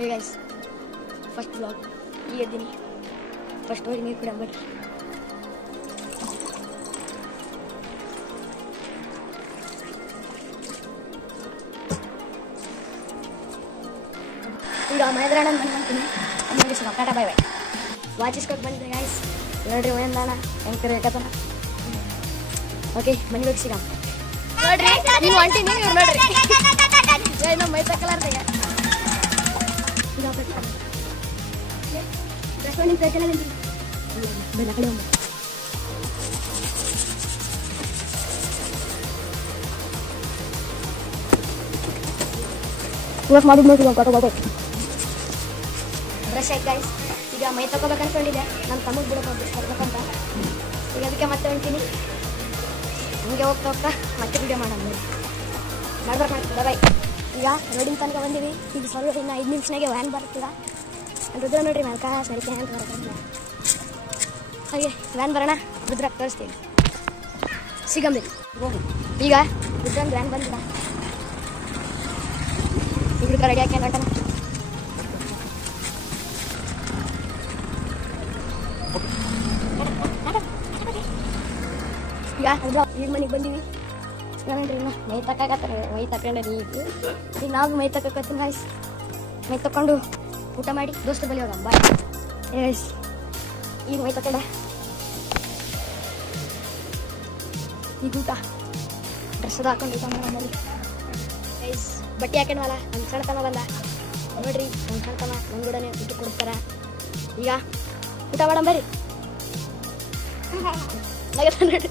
Hey guys, first vlog. Iya dini. First story ni kurang ber. Udah main ini. Ini sudah kata bye bye. Watch iskot bande guys. Nodri main dana. Anchor kata na. Okay, mani log sigam. Nodri, you want to know nodri. Guys, na mai ta color dega. Restaurant ini jalan nanti. Banyak kali om. Puas madu mau juga kata kata. Brush guys. Tiga mai toko bakal ಕೊಂಡಿದೆ. ನಾನು ತಮಗೆ ಬಿಡಬೇಕಂತ. ಈಗ ಅದಕ್ಕೆ ಮತ್ತೆ ಹೊಂಟಿನಿ. ಹಂಗೆ ಹೋಗ್ತಾ ಮತ್ತೆ video ಮಾಡೋಣ. ಮಾಡ್ತಾರೆ ಬೈ. ಈಗ ರೋಡಿನ ತನಕ ಬಂದಿವಿ. ಈಗ ಸ್ವಲ್ಪ ಇನ್ನು 5 ನಿಮಿಷನಾಗೆ ವ್ಯಾನ್ ಬರ್ತದ. ರುದ್ರ ನೋಡ್ರಿ ಮ್ಯಾಲ್ಕ ಸರಿಕೆ ಅಂತ ಬರ್ತದೆ. ಹಾಗೆ ವ್ಯಾನ್ ಬರೋಣ ರುದ್ರ ತೋರಿಸ್ತೀನಿ. ಸಿಗಂಬಿ ಈಗ ರುದ್ರನ್ ವ್ಯಾನ್ ಬಂದಿಲ್ಲ. ಈಗ ರೆಡಿ ಹಾಕಿ ಹೊಂಟಾನ. ಈಗ ಮನೆಗೆ ಬಂದೀವಿ. ನೋಡ್ರಿ ಮೈ ತಕ್ಕಾಗತ್ತಾರೆ. ಮೈ ತಕೊಂಡಿ ಈಗ ನಾವು ಮೈ ತಕ್ಕತ್ತೀನಿ ಗಾಯ್ಸ್. ಮೈ ತಕೊಂಡು ಊಟ ಮಾಡಿ ದೋಸ್ತ ಬಲಿ ಹೋಗಮ್ಮ ಬಾಯ್. ಎಸ್ ಈಗ ಮೈ ತಕೊಂಡ ಈಗ ಊಟ ಡ್ರೆಸ್ ಅದು ಹಾಕೊಂಡು ಊಟ ಮಾಡೋಣ. ಎಸ್ ಬಟ್ಟೆ ಹಾಕೊಂಡ್ವಲ್ಲ ನಮ್ಮ ಸಣ್ಣತನ ಬಂದ ನೋಡ್ರಿ. ನಮ್ಮ ಸಣ್ಣತನ ನಮ್ಮ ಕೂಡನೇ ಊಟ ಕೊಡ್ತಾರ. ಈಗ ಊಟ ಮಾಡಮ್ ಬರ್ರಿ. ನೋಡ್ರಿ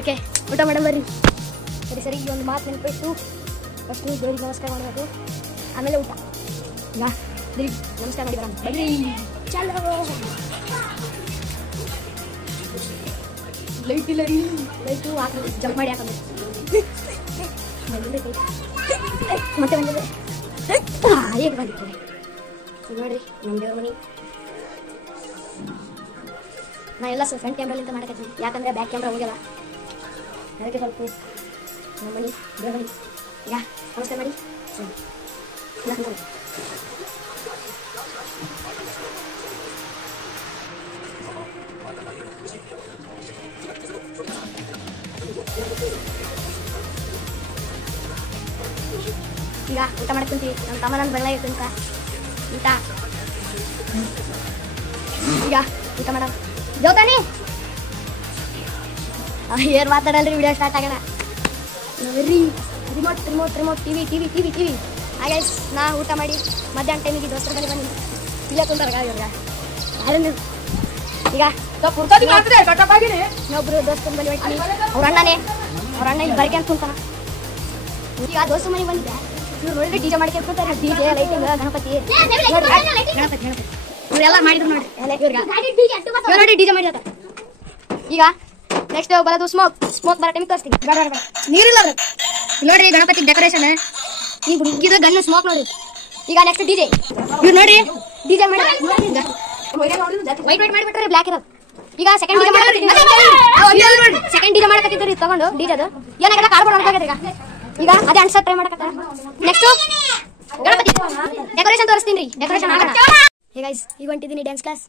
ಓಕೆ ಊಟ ಮಾಡಮ್ ಬರ್ರಿ. ಸರಿ ಈ ಒಂದು ಮಾತು ನೆನಪಿಟ್ಟು ಫಸ್ಟ್ ದೇವ್ರಿಗೆ ನಮಸ್ಕಾರ ಮಾಡಬೇಕು, ಆಮೇಲೆ ಊಟ. ಈಗ ದೇವ್ರಿಗೆ ನಮಸ್ಕಾರ ಮಾಡಿ ಬರಮ್ಮ ಬರ್ರಿ. ಚಲೋ ಲೈಟ್ ಇಲ್ಲ ರೀ. ಲೈಟು ಹಾಕಿ ಜಂಪ್ ಮಾಡಿ ಹಾಕಂದ್ರೆ ಮತ್ತೆ ಬಂದಿದೆ. ಹೇಗೆ ಬಂದಿತ್ತು ನೋಡ್ರಿ ನಮ್ಮ ದೇವ್ರ ಮನೆ. ನಾ ಎಲ್ಲ ಫ್ರಂಟ್ ಕ್ಯಾಮ್ರಲಿಂದ ಮಾಡಕತ್ತೀನಿ, ಯಾಕಂದ್ರೆ ಬ್ಯಾಕ್ ಕ್ಯಾಮ್ರಾ ಹೋಗ್ಯಲ್ಲ. ಅದಕ್ಕೆ ಸ್ವಲ್ಪ ನಮ್ಮ ಮನೆ ದೇವ್ರ ಮನೆ. ಈಗ ನಮಸ್ಕಾರ ಮಾಡಿ ಈಗ ಊಟ ಮಾಡ್ಕೊಂತೀವಿ. ನಮ್ಮ ತಮ್ಮ ನನ್ನ ಬೆಳ್ಳ ಇರ್ತಂತ ಊಟ. ಈಗ ಊಟ ಮಾಡ ಜೋತಾನಿ ಏನ್ ಮಾತಾಡಲ್ರಿ. ವಿಡಿಯೋ ಸ್ಟಾರ್ಟ್ ಆಗೋಣ ರೀ. Remote remote remote TV TV TV TV. ಹಾಗೆ ನಾ ಊಟ ಮಾಡಿ ಮಧ್ಯಾಹ್ನ ಟೈಮಿಗೆ ದೋಸ್ತರ ಬಳಿ ಬನ್ನಿ. ಇಲ್ಲ ಕುಂತಾರ ಇವ್ರಿಗೆ ಈಗ ಇನ್ನೊಬ್ರು ದೋಸ್ತರ ಬಳಿ ಹೋಗ್ತೀನಿ. ಅವ್ರ ಅಣ್ಣನೇ ಅವ್ರ ಅಣ್ಣ ಇಲ್ಲಿ ಬರ್ಕೆ ಅಂತ ಕುಂತಾನ. ಈಗ ದೋಸ್ತ ಮನೆಗೆ ಬಂದಿದ್ದೆ. ಇವ್ರು ನೋಡಿದ್ರೆ ಡಿಜೆ ಮಾಡ್ಕೊಂಡು ಕೂತಾರೆ. ಡಿಜೆ ಲೈಟಿಂಗ್ ಗಣಪತಿ ಗಣಪತಿ ಇವರೆಲ್ಲ ಮಾಡಿದ್ರು ನೋಡ್ರಿ. ಇವ್ರಿಗೆ ನೋಡಿ ಡಿಜೆ ಮಾಡಿ. ಈಗ ನೆಕ್ಸ್ಟ್ ಬರೋದು ಸ್ಮೋಕ್ ಬರೋ ಟೈಮಿಗೆ ತೋರಿಸ್ತೀನಿ. ನೀರಿಲ್ಲ ನೋಡ್ರಿ ಗಣಪತಿ ಡೆಕೋರೇಷನ್. ಈಗ ಹುಡುಗಿದ ಗನ್ ಸ್ಮೋಕ್ ನೋಡ್ರಿ. ಈಗ ನೆಕ್ಸ್ಟ್ ಡಿಜೆ. ಇವ್ರು ನೋಡ್ರಿ ಡಿಜೆ ಮಾಡಿ ವೈಟ್ ವೈಟ್ ಮಾಡಿಬಿಟ್ರಿ ಬ್ಲಾಕ್ ಇರೋದು. ಈಗ ಸೆಕೆಂಡ್ ಡಿಜೆ ಮಾಡಕತ್ತಿದ್ರಿ ತಗೊಂಡು ಡಿಜೆದು ಏನಾಗಲ್ಲ ಕಾಡ್ಬೋದು ಅನ್ಕೋಗತ್ತೆ. ಈಗ ಅದೇ ಅನ್ಸ ಟ್ರೈ ಮಾಡಕತ್ತ. ನೆಕ್ಸ್ಟ್ ಗಣಪತಿ ಡೆಕೋರೇಷನ್ ತೋರಿಸ್ತೀನಿ ರೀ. ಡೆಕೋರೇಷನ್ ಆಗೋಣ. ಈಗ ಈಗ ಹೊಂಟಿದ್ದೀನಿ ಡ್ಯಾನ್ಸ್ ಕ್ಲಾಸ್.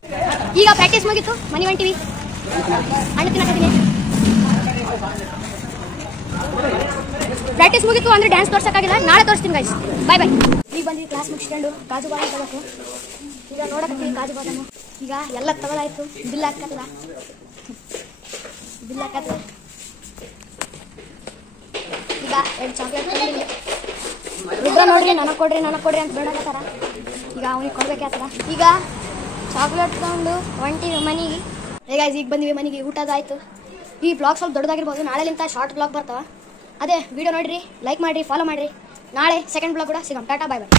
ಈಗ ಪ್ರಾಕ್ಟೀಸ್ ಮುಗಿತು ಮನೆ ಹೊಂಟಿವಿ. ಹಣ್ಣು ತಿನ್ನಕತ್ತೀನಿ. ಪ್ರಾಕ್ಟೀಸ್ ಮುಗಿತು ಅಂದ್ರೆ ಡ್ಯಾನ್ಸ್ ತೋರ್ಸಕ್ಕಾಗಿಲ್ಲ. ನಾಳೆ ತೋರಿಸ್ತೀನಿ ಗೈಸ್. ಬಾಯ್ ಬಾಯ್. ಈಗ ಬಂದ್ವಿ ಕ್ಲಾಸ್ ಮುಗಿಸ್ಕೊಂಡು ಕಾಜು ಬಾದಾಮ್ ತಗೋಬೇಕು. ಈಗ ನೋಡಕತ್ತೀವಿ ಕಾಜು ಬಾದಾಮು. ಈಗ ಎಲ್ಲ ತಗೊಳಾಯ್ತು. Bill ಹಾಕತ್ತದ bill ಹಾಕತ್ತದ. ಈಗ 2 ಚಾಕ್ಲೇಟ್ ತಗೊಂಡಿನಿ. ರುದ್ರ ನೋಡ್ರಿ ನನಗೆ ಕೊಡ್ರಿ ಅಂತ ಬೇಡಕತ್ತಾರ. ಈಗ ಅವನಿಗೆ ಕೊಡ್ಬೇಕಾಗ್ತದ. ಈಗ ಚಾಕ್ಲೇಟ್ ತಗೊಂಡು ಹೊಂಟಿವಿ ಮನೆಗೆ. ಈಗ ಬಂದಿವಿ ಮನೆಗೆ. ಊಟದಾಯ್ತು. ಈ ಬ್ಲಾಗ್ ಸ್ವಲ್ಪ ದೊಡ್ಡದಾಗಿರ್ಬೋದು. ನಾಳೆಲಿಂತ ಶಾರ್ಟ್ ಬ್ಲಾಗ್ ಬರ್ತಾವ. ಅದೇ ವಿಡಿಯೋ ನೋಡ್ರಿ, ಲೈಕ್ ಮಾಡಿರಿ, ಫಾಲೋ ಮಾಡಿರಿ. ನಾಳೆ ಸೆಕೆಂಡ್ ಬ್ಲಾಗ್ ಕೂಡ ಸಿಗಮ್. ಟಾಟಾ ಬಾಯ್ ಬಾಯ್.